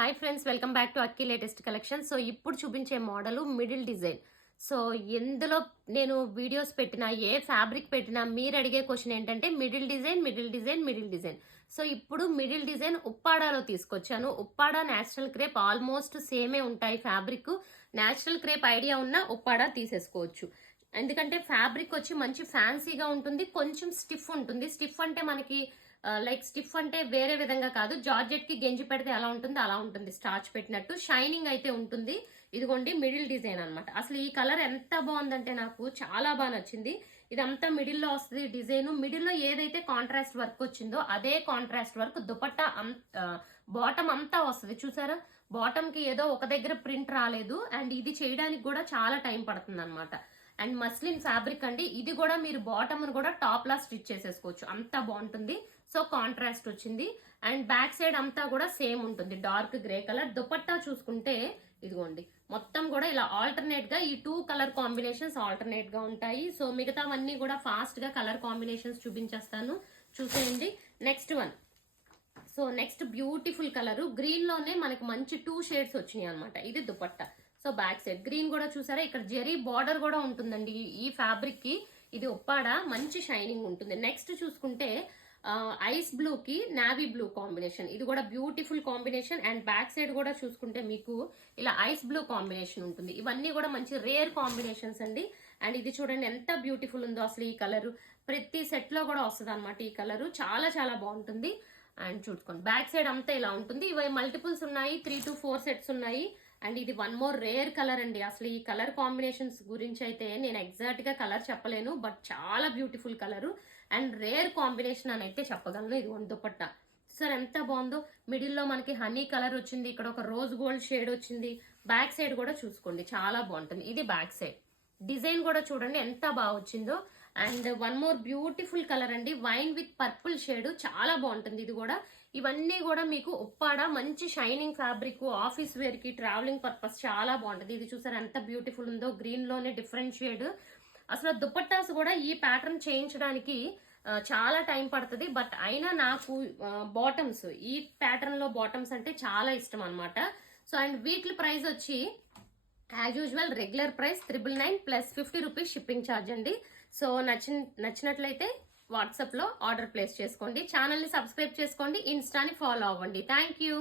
Hi friends, welcome back to Akki latest collection. So ఇప్పుడు చూపించే model middle design. So ఎందులో నేను videos పెట్టినా, ఏ ఫ్యాబ్రిక్ పెట్టినా మీరు అడిగే క్వశ్చన్ ఏంటంటే middle design, middle design, middle design. So ఇప్పుడు మిడిల్ డిజైన్ ఉప్పాడాలో తీసుకొచ్చాను. ఉప్పాడా నేచురల్ క్రేప్ ఆల్మోస్ట్ సేమే ఉంటాయి ఫ్యాబ్రిక్. నేచురల్ క్రేప్ ఐడియా ఉన్న ఉప్పాడా తీసేసుకోవచ్చు. ఎందుకంటే ఫ్యాబ్రిక్ వచ్చి మంచి ఫ్యాన్సీగా ఉంటుంది, కొంచెం స్టిఫ్ ఉంటుంది. స్టిఫ్ అంటే మనకి లైక్ స్టిఫ్ అంటే వేరే విధంగా కాదు, జార్జెట్ కి గెంజి పెడితే ఎలా ఉంటుంది అలా ఉంటుంది, స్టార్చ్ పెట్టినట్టు షైనింగ్ అయితే ఉంటుంది. ఇదిగోండి మిడిల్ డిజైన్ అనమాట. అసలు ఈ కలర్ ఎంత బాగుందంటే నాకు చాలా బాగా నచ్చింది. ఇదంతా మిడిల్ లో వస్తుంది డిజైన్. మిడిల్ లో ఏదైతే కాంట్రాస్ట్ వర్క్ వచ్చిందో అదే కాంట్రాస్ట్ వర్క్ దుపట్టా బాటమ్ అంతా వస్తుంది. చూసారా, బాటమ్ కి ఏదో ఒక దగ్గర ప్రింట్ రాలేదు. అండ్ ఇది చేయడానికి కూడా చాలా టైం పడుతుంది అనమాట. అండ్ మస్లిన్ ఫ్యాబ్రిక్ అండి. ఇది కూడా మీరు బాటమ్ కూడా టాప్ లా స్టిచ్ చేసేసుకోవచ్చు, అంతా బాగుంటుంది. సో కాంట్రాస్ట్ వచ్చింది. అండ్ బ్యాక్ సైడ్ అంతా కూడా సేమ్ ఉంటుంది, డార్క్ గ్రే కలర్. దుపట్టా చూసుకుంటే ఇదిగోండి మొత్తం కూడా ఇలా ఆల్టర్నేట్ గా ఈ 2 కలర్ కాంబినేషన్స్ ఆల్టర్నేట్ గా ఉంటాయి. సో మిగతావన్నీ కూడా ఫాస్ట్ గా కలర్ కాంబినేషన్స్ చూపించేస్తాను, చూసేయండి. Next one. So next beautiful colour green లోనే మనకి మంచి 2 షేడ్స్ వచ్చినాయి అనమాట. ఇది dupatta. So back side green కూడా చూసారా, ఇక్కడ జెరీ బార్డర్ కూడా ఉంటుందండి ఈ ఫ్యాబ్రిక్ కి. ఇది ఉప్పాడా, మంచి షైనింగ్ ఉంటుంది. నెక్స్ట్ చూసుకుంటే ఐస్ బ్లూ కి నావీ బ్లూ కాంబినేషన్. ఇది కూడా beautiful combination. And back side కూడా చూసుకుంటే మీకు ఇలా ఐస్ బ్లూ కాంబినేషన్ ఉంటుంది. ఇవన్నీ కూడా మంచి రేర్ కాంబినేషన్స్ అండి. అండ్ ఇది చూడండి ఎంత బ్యూటిఫుల్ ఉందో అసలు. ఈ కలర్ ప్రతి సెట్ లో కూడా వస్తుంది అనమాట. ఈ కలర్ చాలా చాలా బాగుంటుంది. అండ్ చూసుకోండి బ్యాక్ సైడ్ అంతా ఇలా ఉంటుంది. ఇవి మల్టిపుల్స్ ఉన్నాయి, 3 to 4 సెట్స్ ఉన్నాయి. అండ్ ఇది వన్ మోర్ రేర్ కలర్ అండి. అసలు ఈ కలర్ కాంబినేషన్స్ గురించి అయితే నేను ఎగ్జాక్ట్ గా కలర్ చెప్పలేను, బట్ చాలా beautiful colour and rare combination అని అయితే చెప్పగలను. ఇది దుపట్టా సార్ ఎంత బాగుందో. మిడిల్ లో మనకి హనీ కలర్ వచ్చింది, ఇక్కడ ఒక రోజ్ గోల్డ్ షేడ్ వచ్చింది. బ్యాక్ సైడ్ కూడా చూసుకోండి చాలా బాగుంటుంది. ఇది బ్యాక్ సైడ్ డిజైన్ కూడా చూడండి ఎంత బాగా వచ్చిందో. And one more beautiful colour అండి, వైన్ విత్ పర్పుల్ షేడ్, చాలా బాగుంటుంది ఇది కూడా. ఇవన్నీ కూడా మీకు ఉప్పాడా మంచి షైనింగ్ ఫ్యాబ్రిక్, ఆఫీస్ వేర్ కి, ట్రావెలింగ్ పర్పస్ చాలా బాగుంటుంది. ఇది చూసారు ఎంత బ్యూటిఫుల్ ఉందో, గ్రీన్ లోనే డిఫరెంట్ షేడ్. అసలు దుపట్టాస్ కూడా ఈ ప్యాటర్న్ చేయించడానికి చాలా టైం పడుతుంది. బట్ అయినా నాకు బాటమ్స్, ఈ ప్యాటర్న్ లో బాటమ్స్ అంటే చాలా ఇష్టం అనమాట. సో అండ్ వీక్లీ ప్రైస్ వచ్చి as usual regular price 999 plus 50 rupees shipping charge అండి. సో నచ్చినట్లయితే వాట్సాప్ లో ఆర్డర్ ప్లేస్ చేసుకోండి. ఛానల్ ని సబ్స్క్రైబ్ చేసుకోండి, ఇన్స్టాని ఫాలో అవ్వండి. Thank you.